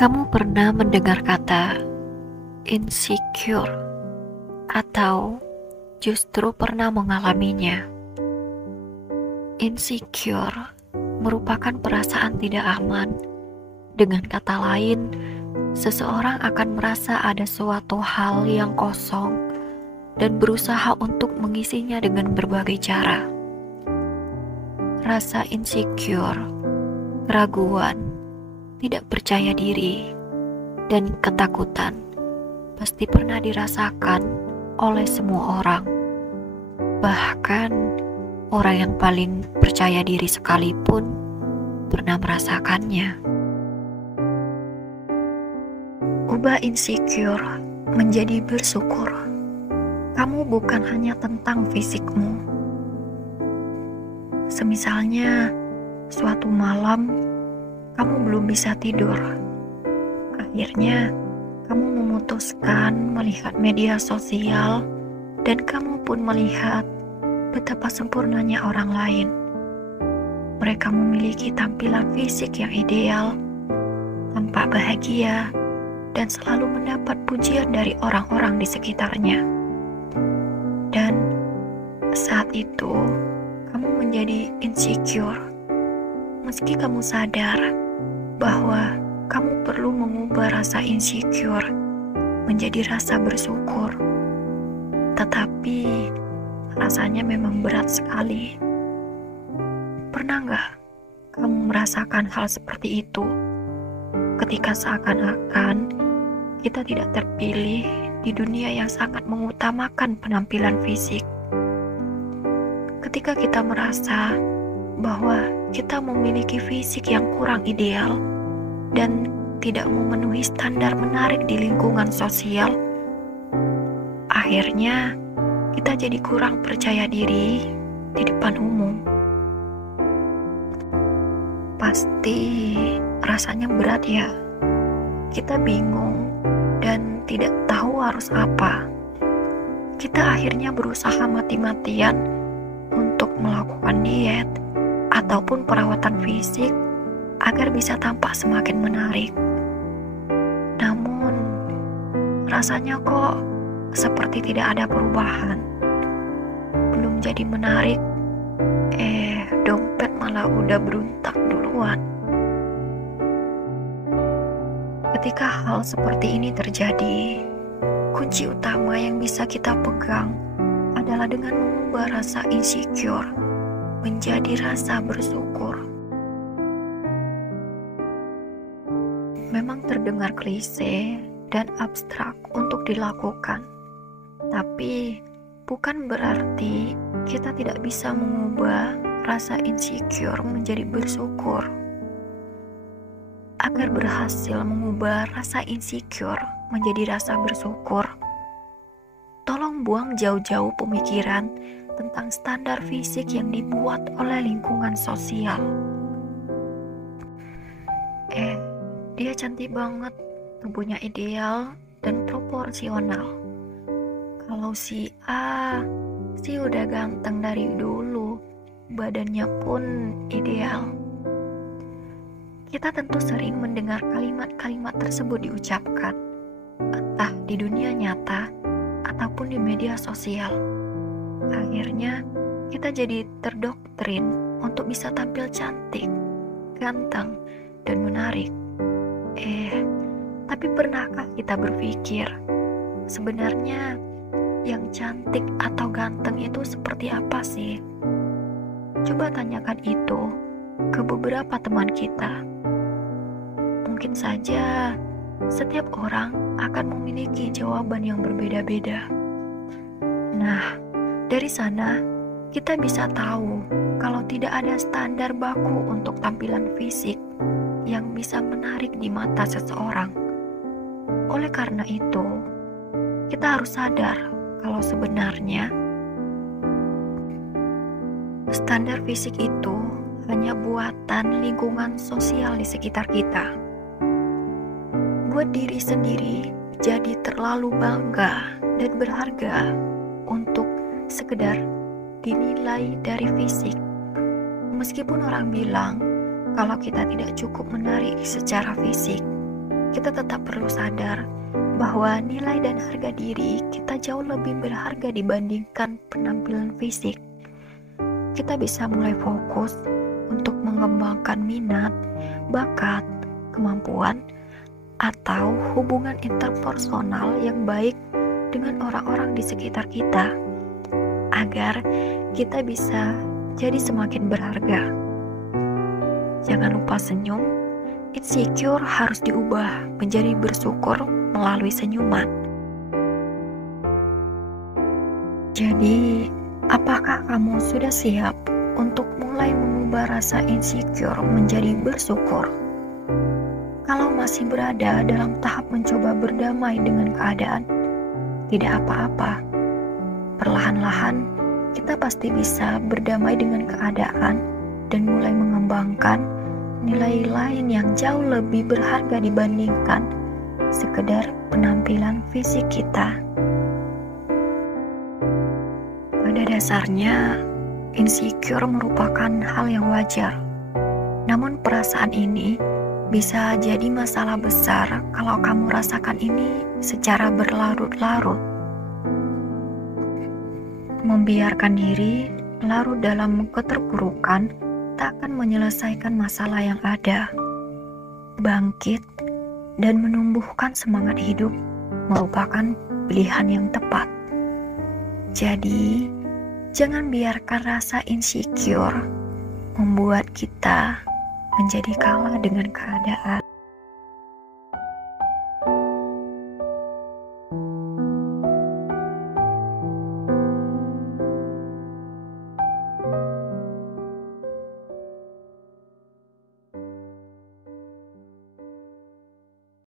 Kamu pernah mendengar kata insecure atau justru pernah mengalaminya? Insecure merupakan perasaan tidak aman. Dengan kata lain, seseorang akan merasa ada suatu hal yang kosong dan berusaha untuk mengisinya dengan berbagai cara. Rasa insecure, keraguan, tidak percaya diri, dan ketakutan pasti pernah dirasakan oleh semua orang. Bahkan orang yang paling percaya diri sekalipun pernah merasakannya. Ubah insecure menjadi bersyukur. Kamu bukan hanya tentang fisikmu. Semisalnya suatu malam kamu belum bisa tidur. Akhirnya kamu memutuskan melihat media sosial dan kamu pun melihat betapa sempurnanya orang lain. Mereka memiliki tampilan fisik yang ideal, tampak bahagia, dan selalu mendapat pujian dari orang-orang di sekitarnya. Dan saat itu, kamu menjadi insecure. Meski kamu sadar bahwa kamu perlu mengubah rasa insecure menjadi rasa bersyukur, tetapi rasanya memang berat sekali. Pernah nggak kamu merasakan hal seperti itu? Ketika seakan-akan kita tidak terpilih di dunia yang sangat mengutamakan penampilan fisik. Ketika kita merasa bahwa kita memiliki fisik yang kurang ideal dan tidak memenuhi standar menarik di lingkungan sosial, akhirnya kita jadi kurang percaya diri di depan umum. Pasti rasanya berat ya. Kita bingung dan tidak tahu harus apa. Kita akhirnya berusaha mati-matian untuk melakukan diet ataupun perawatan fisik agar bisa tampak semakin menarik. Namun, rasanya kok seperti tidak ada perubahan. Belum jadi menarik, dompet malah udah beruntak duluan. Ketika hal seperti ini terjadi, kunci utama yang bisa kita pegang adalah dengan mengubah rasa insecure menjadi rasa bersyukur. Memang terdengar klise dan abstrak untuk dilakukan, tapi bukan berarti kita tidak bisa mengubah rasa insecure menjadi bersyukur. Agar berhasil mengubah rasa insecure menjadi rasa bersyukur, tolong buang jauh-jauh pemikiran tentang standar fisik yang dibuat oleh lingkungan sosial. Dia cantik banget, tubuhnya ideal dan proporsional. Kalau si A sih udah ganteng dari dulu, badannya pun ideal. Kita tentu sering mendengar kalimat-kalimat tersebut diucapkan, entah di dunia nyata ataupun di media sosial. Akhirnya kita jadi terdoktrin untuk bisa tampil cantik, ganteng, dan menarik. Tapi pernahkah kita berpikir sebenarnya yang cantik atau ganteng itu seperti apa sih? Coba tanyakan itu ke beberapa teman kita. Mungkin saja setiap orang akan memiliki jawaban yang berbeda-beda. Nah, dari sana kita bisa tahu kalau tidak ada standar baku untuk tampilan fisik yang bisa menarik di mata seseorang. Oleh karena itu, kita harus sadar kalau sebenarnya standar fisik itu hanya buatan lingkungan sosial di sekitar kita. Buat diri sendiri jadi terlalu bangga dan berharga untuk sekedar dinilai dari fisik. Meskipun orang bilang kalau kita tidak cukup menarik secara fisik, kita tetap perlu sadar bahwa nilai dan harga diri kita jauh lebih berharga dibandingkan penampilan fisik. Kita bisa mulai fokus untuk mengembangkan minat, bakat, kemampuan, atau hubungan interpersonal yang baik dengan orang-orang di sekitar kita, agar kita bisa jadi semakin berharga. Jangan lupa senyum. Insecure harus diubah menjadi bersyukur melalui senyuman. Jadi, apakah kamu sudah siap untuk mulai mengubah rasa insecure menjadi bersyukur? Kalau masih berada dalam tahap mencoba berdamai dengan keadaan, tidak apa-apa. Perlahan-lahan, kita pasti bisa berdamai dengan keadaan dan mulai mengembangkan nilai lain yang jauh lebih berharga dibandingkan sekedar penampilan fisik kita. Pada dasarnya, insecure merupakan hal yang wajar. Namun perasaan ini bisa jadi masalah besar kalau kamu rasakan ini secara berlarut-larut. Membiarkan diri larut dalam keterpurukan tak akan menyelesaikan masalah yang ada. Bangkit dan menumbuhkan semangat hidup merupakan pilihan yang tepat. Jadi, jangan biarkan rasa insecure membuat kita menjadi kalah dengan keadaan.